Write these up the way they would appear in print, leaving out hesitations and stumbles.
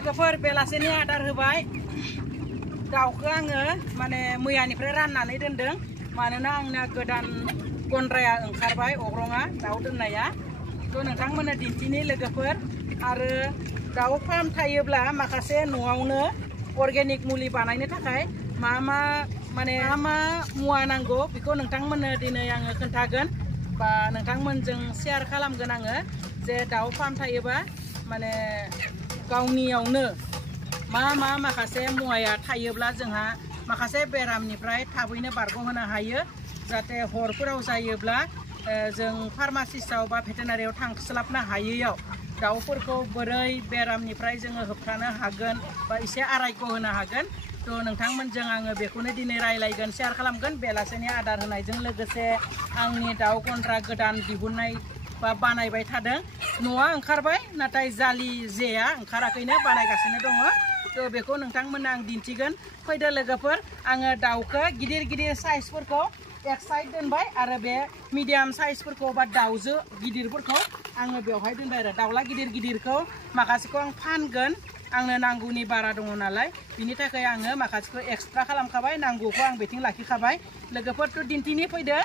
लोगोफोर बेलासेनि आदार होबाय दाउखौ आङो माने मैयानिफ्राय राननानै दोनदों मानोना आंना गोदान गन्द्राया ओंखारबाय अग्रङा दाउ दोननाया थ' नोंथांमोननो दिन्थिनि लोगोफोर आरो दाउ फार्म थायोब्ला माखासे न'आवनो अर्गेनिक मुलि बानायनो थाखाय मा मुवा नांगौ बेखौ नोंथांमोननो दिनै आङो खोन्थागोन बा नोंथांमोनजों शेयार खालामगोन आङो जे दाउ फार्म थायोबा माने गावनियावनो मा माखासे मुवाया थायोब्ला जोंहा माखासे बेरामनिफ्राय थाबैनो बारग'होनो हायो जाहाथे हरफोराव जायोब्ला जों फार्मासिस्टआव बा भेटेनारियाव थांस्लाबनो हायैयाव दाउफोरखौ बोरै बेरामनिफ्राय जोङो होबथानो हागोन बा एसे आरायग' होनो हागोन थ' नोंथांमोनजों आङो बेखौनो दिनै रायलायगोन शेयार खालामगोन बेलासेनि आदार होनायजों लोगोसे आंनि दाउ गन्द्रा गोदान दिहुननाय बा बानायबाय थादों न'आ ओंखारबाय नाथाय जालि जेया ओंखाराखैनो बानायगासिनो दङ थ' बेखौ नोंथांमोननो आं दिन्थिगोन फैदो लोगोफोर आङो दाउखौ गिदिर साइजफोरखौ एक साइड दोनबाय आरो बे मिडियाम साइजफोरखौ बा दाउजो गिदिरफोरखौ आङो बेवहाय दोनबाय आरो दाउला गिदिरखौ माखासेखौ आं फानगोन आंनो नांगौनि बारा दङ नालाय बिनि थाखाय आङो माखासेखौ एक्सट्रा खालामखाबाय नांगौखौ आं बेथिं लाखिखाबाय लोगोफोरथ' दिन्थिनि फैदो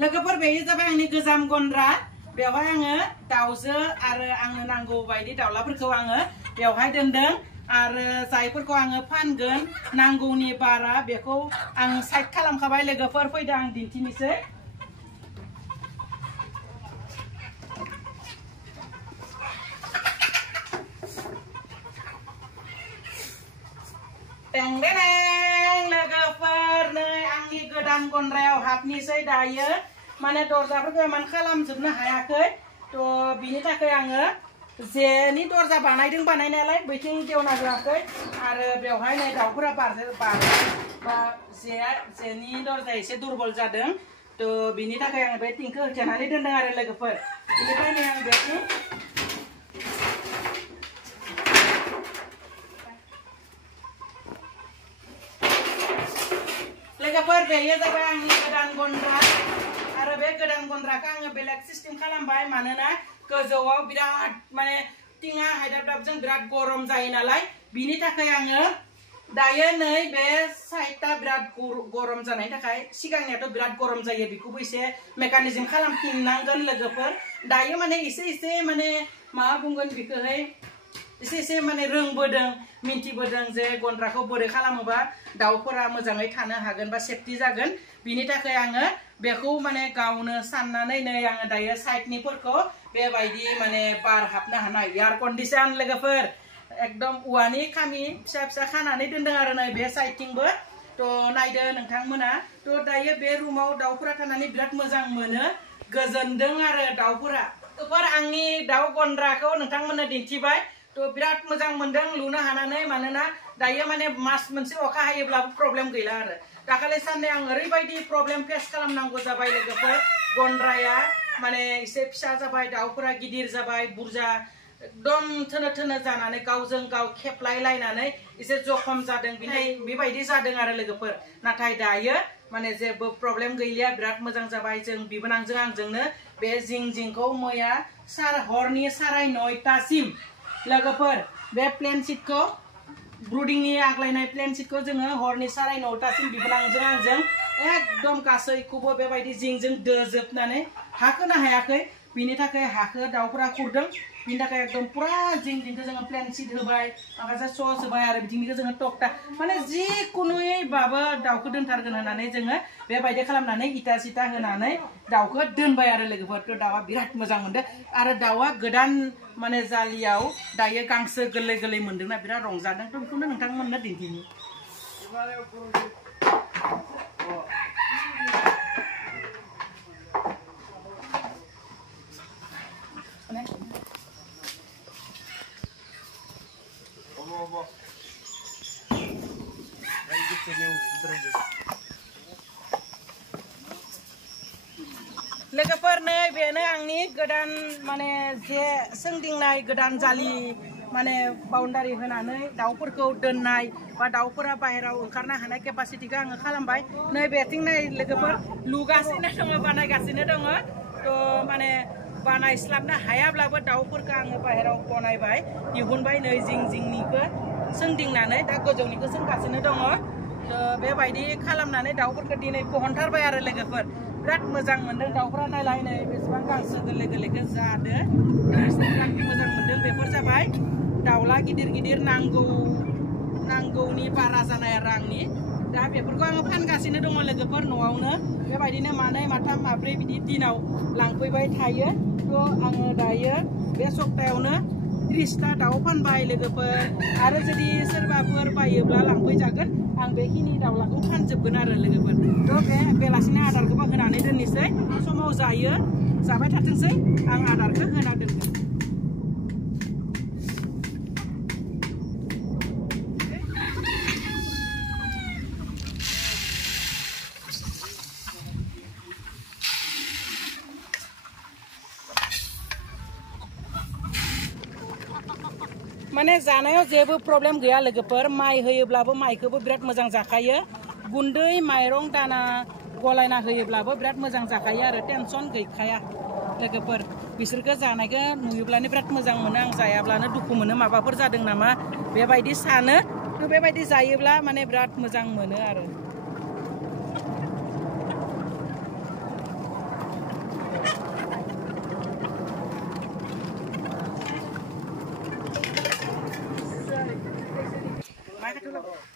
लोगोफोर बेयो जाबाय आंनि गोजाम गन्द्रा बेवहाय आङो दाउजो आरो आंनो नांगौ बायदि दाउलाफोरखौ आङो बेवहाय दोनदों आरो जायफोरखौ आङो फानगोन नांगौनि बारा बेखौ आं साइड खालामखाबाय लोगोफोर फैदो आं दिन्थिनोसै लोगोफोर नै आंनि गोदान गन्द्रायाव हाबनोसै दायो माने दरजाफोरखौ इमान खालामजोबनो हायाखै थ' बिनि थाखाय आङो जेनि दरजा बानायदों बानायनायालाय बैथिं देवना होआखै आरो बेवहाय नै दाउफोरा बा जेनि दरजाया एसे दुरबल जादों थ' बिनि थाखाय आङो बे थिंखौ होथेनानै दोनदों आरो लोगोफोर बेनिखायनो आं बेथिं लोगोफोर बेयो जाबाय आंनि गोदान गन्द्रा आरो बे गोदान गन्द्राखौ आङो बेलेग सिस्टेम खालामबाय मानोना गोजौआव बिराद माने टिङा हायदाबदाबजों बिराद गरम जायो नालाय बिनि थाखाय आङो दायो नै बे साइडआ बिराद गरम जानायनि थाखाय सिगांनियाथ' बिराद गरम जायो बेखौबो एसे मेकानिजम खालामफिननांगोन लोगोफोर दायो माने एसे माने मा बुंगोन बेखौहाय एसे माने रोंबोदों मिन्थिबोदों जे गन्द्राखौ बोरै खालामोबा दाउफोरा मोजाङै थानो हागोन बा सेफटि जागोन बिनि थाखाय आङो बेखौ माने गावनो साननानै नै आङो दायो साइडनिफोरखौ बेबायदि माने बार हाबनो हानाय एयार कन्डिसन लोगोफोर एकदम औवानि खामि फिसा खानानै दोनदों आरो नै बे साइडथिंबो थ' नायदो नोंथांमोना थ' दायो बे रुमाव दाउफोरा थानानै बिराद मोजां मोनो गोजोनदों आरो दाउफोरा आंनि दाउ गन्द्राखौ नोंथांमोननो दिन्थिबाय थ' बिराद मोजां मोनदों लुनो हानानै मानोना दायो माने मास मोनसे अखा हायोब्लाबो प्रब्लेम गैला आरो दाखालि साननै आं ओरैबायदि प्रब्लेम फेस खालामनांगौ जाबाय लोगोफोर गन्द्राया माने एसे फिसा जाबाय दाउफोरा गिदिर जाबाय बुरजा एकदम थोनो जानानै गावजों गाव खेबलायलायनानै एसे जखम जादों बेबायदि जादों आरो लोगोफोर नाथाय दायो माने जेबो प्रब्लेम गैलिया बिराद मोजां जाबाय जों बिबोनांजों आंजोंनो बे जिंखौ मैया हरनि 9:30सिम लोगोफोर बे प्लेन सिटखौ ब्रुडिंनि आग्लायनाय प्लेन सिटखौ जोङो हरनि 9:30सिम बिबोनांजों आंजों एकदम गासैखौबो बेबायदि जिंजों दोजोबनानै हाखोनो हायाखै बिनि थाखाय हाखो दाउफोरा खुरदों बिनि थाखाय एकदम पुरा जिंखौ जोङो प्लेन सिट होबाय माखासे सस होबाय आरो बिथिंनिखौ जोङो टकटा माने जिखुनुयैबाबो दाउखौ दोनथारगोन होननानै जोङो बेबायदि खालामनानै इटा सिटा होनानै दाउखौ दोनबाय आरो लोगोफोर दाउआ बिराद मोजां मोनदों आरो दाउआ गोदान माने जालियाव दायो गांसो गोरलै मोनदोंना बिराद रंजादों थ' बेखौनो नोंथांमोननो दिन्थिनि लोगोफोर नै बेनो आंनि गोदान माने जे सोंदिंनाय गोदान जालि माने बाउन्डारि होनानै दाउफोरखौ दोननाय बा दाउफोरा बाहेराव ओंखारनो हानाय केपासिटिखौ आङो खालामबाय नै बेथिं नै लोगोफोर लुगासिनो दङ बानायगासिनो दङ थ' माने बानायस्लाबनो हायाब्लाबो दाउफोरखौ आङो बाहेराव बनायबाय दिहुनबाय नै जिं जिंनिखौ सोंदिंनानै दा गोजौनिखौ सोंगासिनो दङ बेबायदि खालामनानै दाउफोरखौ दिनै बहनथारबाय आरो लोगोफोर बिराद मोजां मोनदों दाउफोरा नायलाय नै बेसेबां गांसो गोरलै गोरलैखौ जादो बिराद मोजां मोनदों बेफोर जाबाय दाउला गिदिर गिदिर नांगौनि बारा जानाय रांनि दा बेफोरखौ आङो फानगासिनो दङ लोगोफोर न'आवनो बेबायदिनो मानै माथाम माब्रै बिदि दिनाव लांफैबाय थायो थ' आङो दायो बे सप्तायावनो 30टा दाउ फानबाय लोगोफोर आरो जुदि सोरबाफोर बायोब्ला लांफैजागोन आं बेखिनि दाउलाखौ फानजोबगोन आरो लोगोफोर थ' बे बेलासिनि आदारखौबो होनानै दोननोसै समाव जायो जाबाय थाथोंसै आं आदारखौ होना दोनगोन माने जानायाव जेबो प्रब्लेम गैया लोगोफोर माइ होयोब्लाबो माइखौबो बिराद मोजां जाखायो गुन्दै माइरं दाना गलायना होयोब्लाबो बिराद मोजां जाखायो आरो टेनसन गैखाया लोगोफोर बिसोरखौ जानायखौ नुयोब्लानो बिराद मोजां मोनो आं जायाब्लानो दुखु मोनो माबाफोर जादों नामा बेबायदि सानो बेबायदि जायोब्ला माने बिराद मोजां मोनो आरो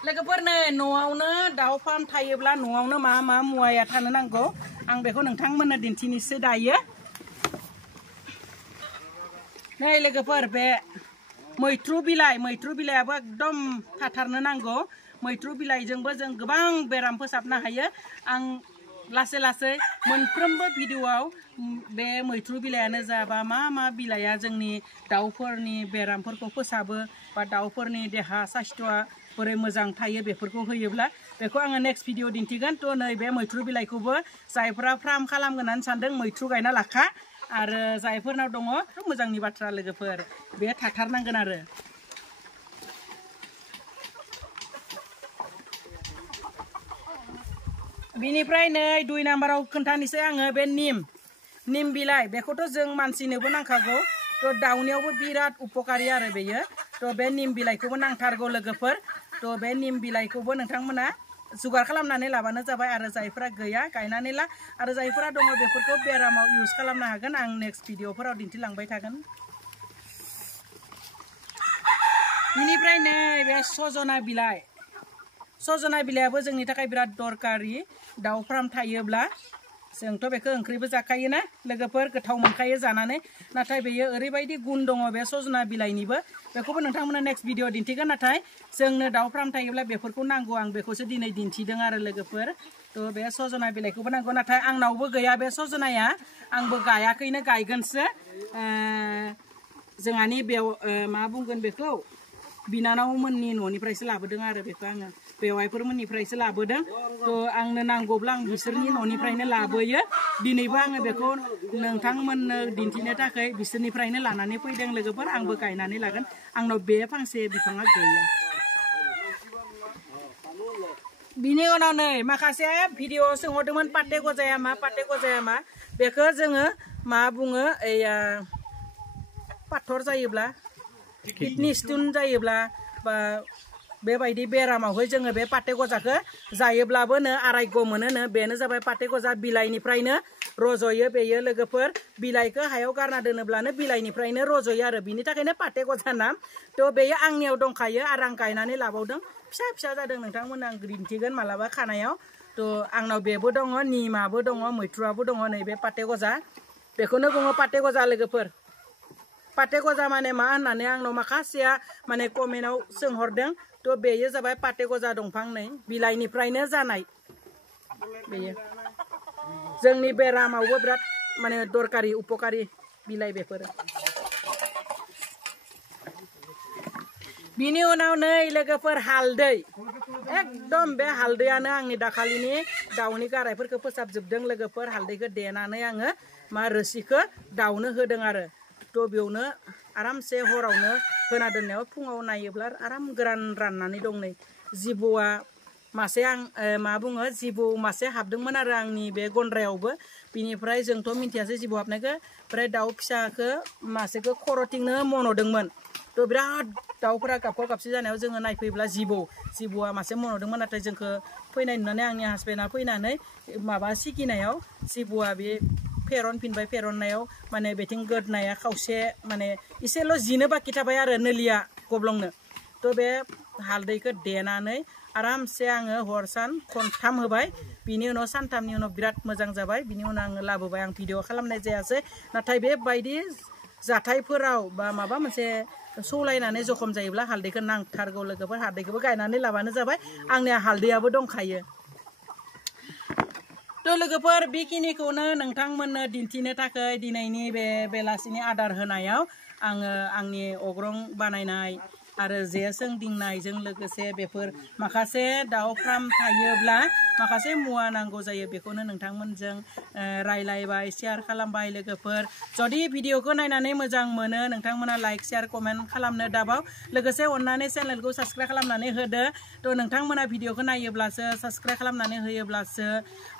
लोगोफोर नै न'आवनो दाउ फार्म थायोब्ला न'आवनो मा मुवाया थानो नांगौ आं बेखौ नोंथांमोननो दिन्थिनोसै दायो नै लोगोफोर बे मैथ्रु बिलाइयाबो एकदम थाथारनो नांगौ मैथ्रु बिलाइजोंबो जों गोबां बेराम फोसाबनो हायो आं लासै लासै मोनफ्रोमबो भिडिअआव बे मैथ्रु बिलाइयानो जाबा मा बिलाइया जोंनि दाउफोरनि बेरामफोरखौ फोसाबो बा दाउफोरनि देहा साइस्थ'आ बोरै मोजां थायो बेफोरखौ होयोब्ला बेखौ आङो नेक्स्ट भिडिअ दिन्थिगोन थ' नै बे मैथ्रु बिलाइखौबो जायफ्रा फार्म खालामगोन होननानै सानदों मैथ्रु गायना लाखा आरो जायफोरनाव दङ मोजांनि बाथ्रा लोगोफोर बे थाथारनांगोन आरो बिनिफ्राय नै 2 नाम्बाराव खोन्थानोसै आङो बे निम बिलाइ बेखौथ' जों मानसिनोबो नांखागौ थ' दाउनियावबो बिराद उपकारि आरो बेयो थ' बे निम बिलाइखौबो नांथारगौ लोगोफोर थ' बे निम बिलाइखौबो नोंथांमोना जुगार खालामनानै लाबानो जाबाय आरो जायफोरा गैया गायनानै ला आरो जायफोरा दङ बेफोरखौ बेरामाव इउज खालामनो हागोन आं नेक्स्ट भिडिअफोराव दिन्थिलांबाय थागोन बिनिफ्राय नै बे सजना बिलाइयाबो जोंनि थाखाय बिराद दरकारि दाउ फार्म थायोब्ला जोंथ' बेखौ ओंख्रिबो जाखायोना लोगोफोर गोथाव मोनखायो जानानै नाथाय बेयो ओरैबायदि गुन दङ बे सजना बिलाइनिबो बेखौबो नोंथांमोना नेक्स्ट भिडिअ दिन्थिगोन नाथाय जोंनो दाउ फार्म थायोब्ला बेफोरखौ नांगौ आं बेखौसो दिनै दिन्थिदों आरो लोगोफोर थ' बे सजना बिलाइखौबो नांगौ नाथाय आंनावबो गैया बे सजनाया आंबो गायाखैनो गायगोनसो जोंहानि बेव मा बुंगोन बेखौ बिनानावमोननि न'निफ्रायसो लाबोदों आरो बेखौ आङो बेवाइफोरमोननिफ्रायसो लाबोदों थ' आंनो नांगौब्ला आं बिसोरनि न'निफ्रायनो लाबोयो दिनैबो आङो बेखौ नोंथांमोननो दिन्थिनो थाखाय बिसोरनिफ्रायनो लानानै फैदों लोगोफोर आंबो गायनानै लागोन आंनाव बे फांसे बिफाङा गैया बिनि उनाव नै माखासे भिडिअ सोंहरदोंमोन पाटे गजाया मा बेखौ जोङो मा बुङो पाथर जायोब्ला किडनि स्टोन जायोब्ला बा बेबायदि बेरामावहाय जोङो बे पाटे गजाखौ जायोब्लाबो आरायग मोनो बेनो जाबाय पाटे गजा बिलाइनिफ्रायनो रज'यो बेयो लोगोफोर बिलाइखौ हायाव गारना दोनोब्लानो बिलाइनिफ्रायनो रज'यो आरो बिनि थाखायनो पाटे गजा नाम थ' बेयो आंनियाव दंखायो आरो आं गायनानै लाबावदों फिसा जादों नोंथांमोन आं दिन्थिगोन मालाबा खानायाव थ' आंनाव बेबो दङ निमाबो दङ मैथ्रुआबो दङ नैबे पाटे गजा बेखौनो बुङो पाटे गजा लोगोफोर पाटे गजा माने मा होननानै आंनाव माखासेया माने कमेन्टआव सोंहरदों थ' बेयो जाबाय पाटे गजा दंफां नै बिलाइनिफ्रायनो जानाय बेयो जोंनि बेरामावबो बिराद माने दरकारि उपकारि बिलाइ बेफोरो बिनि उनाव नै लोगोफोर हालदै एकदम बे हालदैयानो आंनि दाखालिनि दाउनि गारायफोरखौ फोसाबजोबदों लोगोफोर हालदैखौ देनानै आङो मा रोसिखौ दाउनो होदों आरो थ' बेयावनो आरामसे हरावनो होना दोननायाव फुङाव नायोब्ला आराम गोरान राननानै दं नै जिबौआ मासे आं मा बुङो जिबौ मासे हाबदोंमोन आरो आंनि बे गन्द्रायावबो बिनिफ्राय जोंथ' मिन्थियासै जिबौ हाबनायखौ ओमफ्राय दाउ फिसाखौ मासेखौ खर'थिंनो मन'दोंमोन थ' बिराद दाउफोरा गाबख' गाबसि जानायाव जोङो नायफैब्ला जिबौआ मासे मन'दोंमोन नाथाय जोंखौ फैनाय नुनानै आंनि हासबेन्डआ फैनानै माबा सिगिनायाव जिबौआ बे फेरननायाव माने बेथिं गोदनाया खावसे माने एसेल' जिनो बाखि थाबाय आरो नोलिया गब्लंनो थ' बे हालदैखौ देनानै आरामसे आङो हर सान खनथाम होबाय बिनि उनाव सानथामनि उनाव बिराद मोजां जाबाय बिनि उनाव आङो लाबोबाय आं भिडिअ खालामनाय जायासै नाथाय बेबायदि जाथायफोराव बा माबा मोनसे सौलायनानै जखम जायोब्ला हालदैखौ नांथारगौ लोगोफोर हालदैखौबो गायनानै लाबानो जाबाय आंनिया हालदैयाबो दंखायो थ' लोगोफोर बेखिनिखौनो नोंथांमोननो दिन्थिनो थाखाय दिनैनि बे बेलासिनि आदार होनायाव आङो आंनि अग्रं बानायनाय आरो जे सोंदिंनायजों लोगोसे बेफोर माखासे दाउ फार्म थायोब्ला माखासे मुवा नांगौ जायो बेखौनो नोंथांमोनजों रायलायबाय शेयार खालामबाय लोगोफोर जुदि भिडिअखौ नायनानै मोजां मोनो नोंथांमोना लाइक शेयार कमेन्ट खालामनो दाबाव लोगोसे अननानै चेनेलखौ साबस्क्राइब खालामनानै होदो थ' नोंथांमोना भिडिअखौ नायोब्लासो साबस्क्राइब खालामनानै होयोब्लासो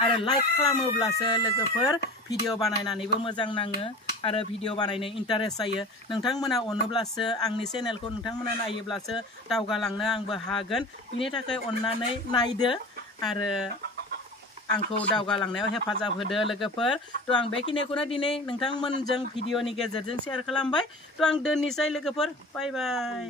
आरो लाइक खालामोब्लासो लोगोफोर भिडिअ बानायनानैबो मोजां नाङो आरो भिडिअ बानायनो इन्टारेस्ट जायो नोंथांमोना अनोब्लासो आंनि चेनेलखौ नोंथांमोना नायोब्लासो दावगालांनो आंबो हागोन बिनि थाखाय अननानै नायदो आरो आंखौ दावगालांनायाव हेफाजाब होदो लोगोफोर थ' आं बेखिनिखौनो दिनै नोंथांमोनजों भिडिअनि गेजेरजों शेयार खालामबाय थ' आं दोननोसै लोगोफोर बाय बाय